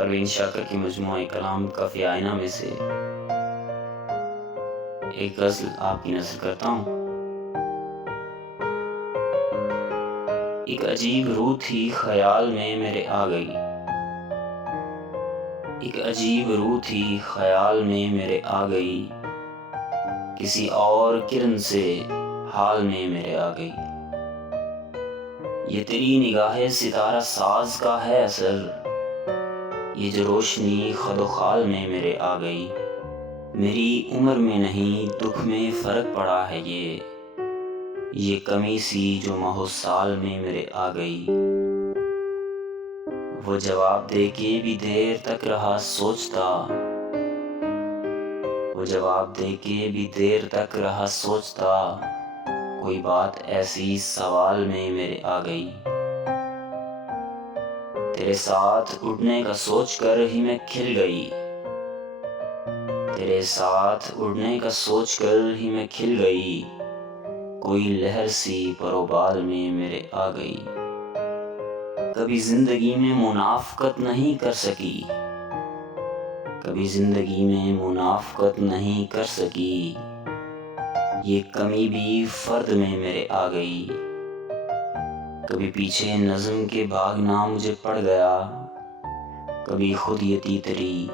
परवीन शाकर की मजमूआ कलाम काफी आईना में से एक गज़ल आपकी नज़र करता हूँ। एक अजीब रूह थी ख्याल में मेरे आ गई, एक अजीब रूह थी ख्याल में मेरे आ गई, किसी और किरण से हाल में मेरे आ गई। ये तेरी निगाहे सितारा साज का है असर, ये जो रोशनी खदो खाल में मेरे आ गई। मेरी उम्र में नहीं दुख में फर्क पड़ा है ये कमी सी जो माहो साल में मेरे आ गई। वो जवाब दे के भी देर तक रहा सोचता, वो जवाब दे के भी देर तक रहा सोचता, कोई बात ऐसी सवाल में मेरे आ गई। तेरे साथ उड़ने का सोचकर ही मैं खिल गई, तेरे साथ उड़ने का सोचकर ही मैं खिल गई, कोई लहर सी परोबाल में मेरे आ गई। कभी जिंदगी में मुनाफकत नहीं कर सकी, कभी जिंदगी में मुनाफकत नहीं कर सकी, ये कमी भी फर्द में मेरे आ गई। कभी पीछे नज़्म के भागना मुझे पड़ गया, कभी खुद ये तीतरी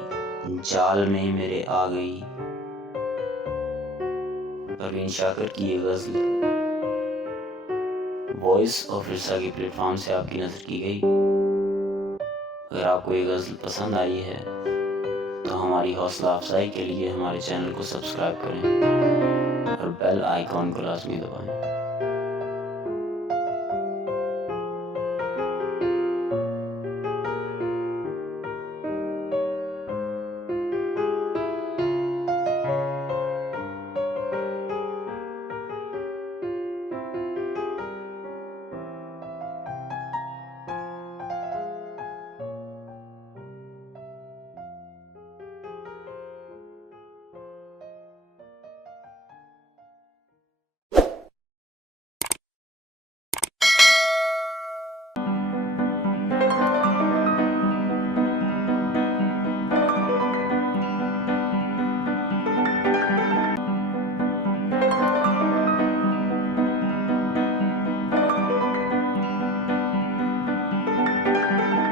जाल में मेरे आ गई। परवीन शाकर की ये गज़ल वॉइस ऑफ रिसा के प्लेटफॉर्म से आपकी नज़र की गई। अगर आपको ये गज़ल पसंद आई है तो हमारी हौसला अफजाई के लिए हमारे चैनल को सब्सक्राइब करें और बेल आइकॉन को लाजमी दबाएं।